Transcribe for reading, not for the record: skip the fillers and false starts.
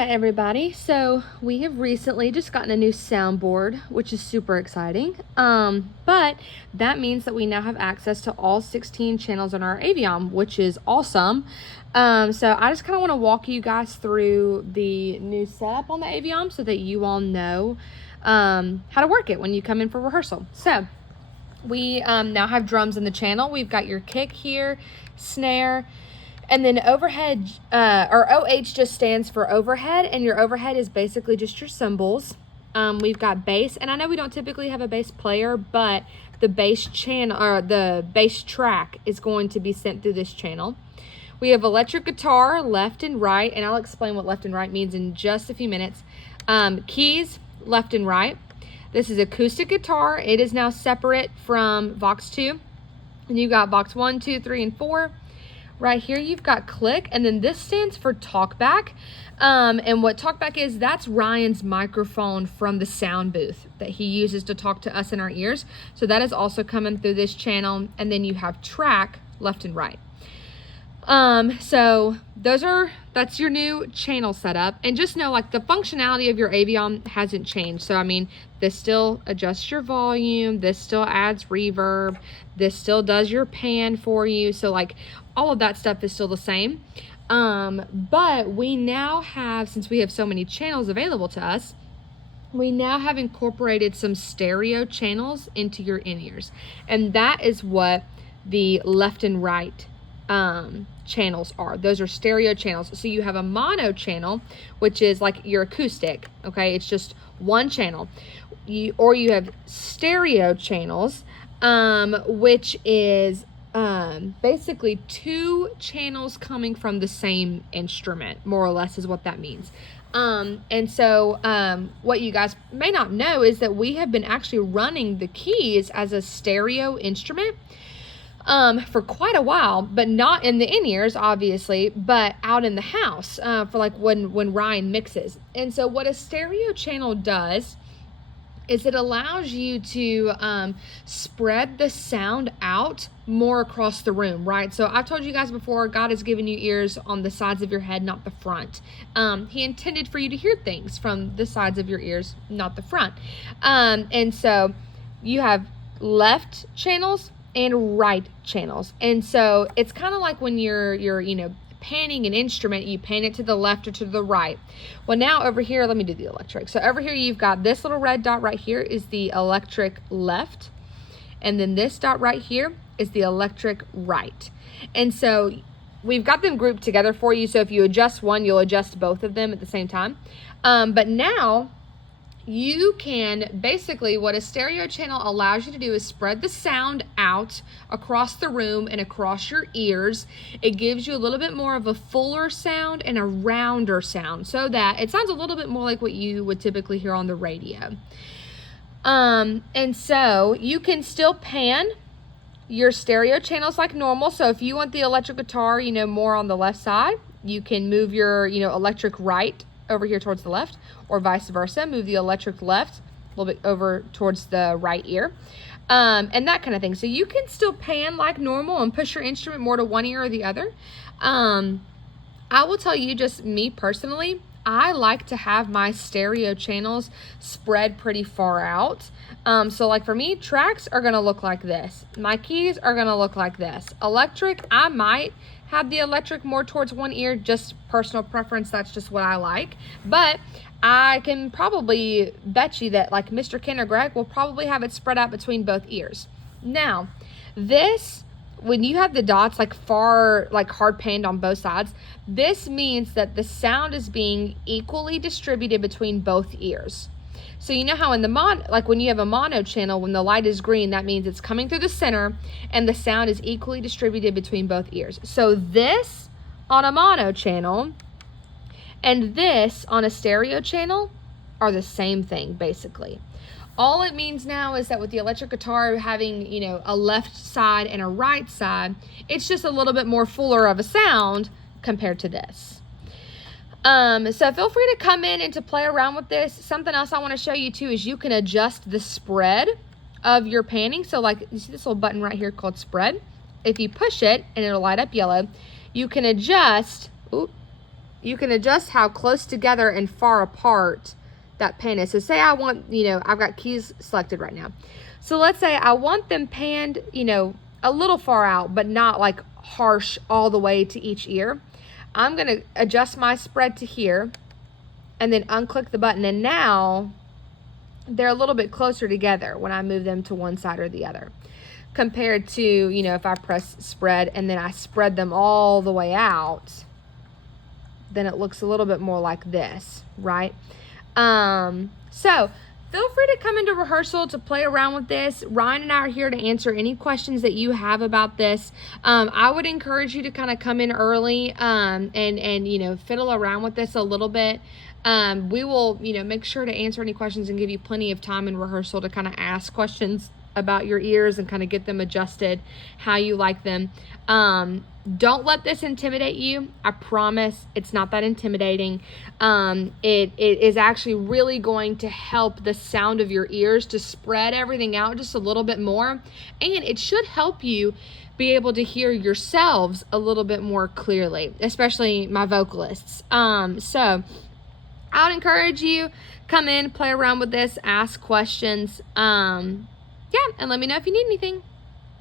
right, everybody. So we have recently just gotten a new soundboard, which is super exciting. But that means that we now have access to all 16 channels on our Aviom, which is awesome. So I just kind of want to walk you guys through the new setup on the Aviom so that you all know how to work it when you come in for rehearsal. So we now have drums in the channel. We've got your kick here, snare, and then overhead, or OH just stands for overhead, and your overhead is basically just your cymbals. We've got bass, and I know we don't typically have a bass player, but the bass channel, or the bass track, is going to be sent through this channel. We have electric guitar, left and right, and I'll explain what left and right means in just a few minutes. Keys, left and right. This is acoustic guitar. It is now separate from Vox 2. And you've got Vox 1, 2, 3, and 4. Right here, you've got click, and then this stands for talkback. And what talkback is, that's Ryan's microphone from the sound booth that he uses to talk to us in our ears. So that is also coming through this channel. And then you have track, left and right. So that's your new channel setup. And just know, like, the functionality of your Aviom hasn't changed. So, I mean, this still adjusts your volume. This still adds reverb. This still does your pan for you. So, like, all of that stuff is still the same. But we now have, since we have so many channels available to us, we now have incorporated some stereo channels into your in-ears. And that is what the left and right channels are. Those are stereo channels. So you have a mono channel, which is like your acoustic, okay? It's just one channel. Or you have stereo channels, which is basically two channels coming from the same instrument, more or less is what that means. And so what you guys may not know is that we have been actually running the keys as a stereo instrument for quite a while, but not in the in-ears, obviously, but out in the house for like when Ryan mixes. And so what a stereo channel does is it allows you to spread the sound out more across the room, right? So I've told you guys before, God has given you ears on the sides of your head, not the front. He intended for you to hear things from the sides of your ears, not the front. And so you have left channels and right channels. And so it's kind of like when you're panning an instrument, you pan it to the left or to the right. Well, now over here, let me do the electric. So over here, you've got this little red dot right here is the electric left. And then this dot right here is the electric right. And so we've got them grouped together for you. So if you adjust one, you'll adjust both of them at the same time. But now you can basically, what a stereo channel allows you to do is spread the sound out across the room and across your ears. It gives you a little bit more of a fuller sound and a rounder sound so that it sounds a little bit more like what you would typically hear on the radio. And so you can still pan your stereo channels like normal. So if you want the electric guitar, more on the left side, you can move your, electric right over here towards the left, or vice versa. Move the electric left a little bit over towards the right ear, and that kind of thing. So you can still pan like normal and push your instrument more to one ear or the other. I will tell you, just me personally, I like to have my stereo channels spread pretty far out. So like for me, tracks are gonna look like this. My keys are gonna look like this. Electric, I might have the electric more towards one ear, just personal preference. That's just what I like. But I can probably bet you that like Mr. Ken or Greg will probably have it spread out between both ears. Now, this, when you have the dots like hard panned on both sides, this means that the sound is being equally distributed between both ears. So you know how in the when you have a mono channel, when the light is green, that means it's coming through the center and the sound is equally distributed between both ears. So this on a mono channel and this on a stereo channel are the same thing, basically. All it means now is that with the electric guitar having, a left side and a right side, it's just a little bit more fuller of a sound compared to this. So feel free to come in and to play around with this. Something else I want to show you too is you can adjust the spread of your panning. So like you see this little button right here called spread. If you push it and it'll light up yellow, you can adjust you can adjust how close together and far apart that pan is. So say I want, I've got keys selected right now. So let's say I want them panned, a little far out, but not like harsh all the way to each ear. I'm gonna adjust my spread to here and then unclick the button, and now they're a little bit closer together when I move them to one side or the other, compared to, if I press spread and then I spread them all the way out, then it looks a little bit more like this, right? So feel free to come into rehearsal to play around with this. Ryan and I are here to answer any questions that you have about this. I would encourage you to kind of come in early and fiddle around with this a little bit. We will, make sure to answer any questions and give you plenty of time in rehearsal to kind of ask questions about your ears and kind of get them adjusted how you like them. Don't let this intimidate you. I promise it's not that intimidating. It is actually really going to help the sound of your ears to spread everything out just a little bit more, and it should help you be able to hear yourselves a little bit more clearly, especially my vocalists. So I would encourage you, come in, play around with this, ask questions. And let me know if you need anything.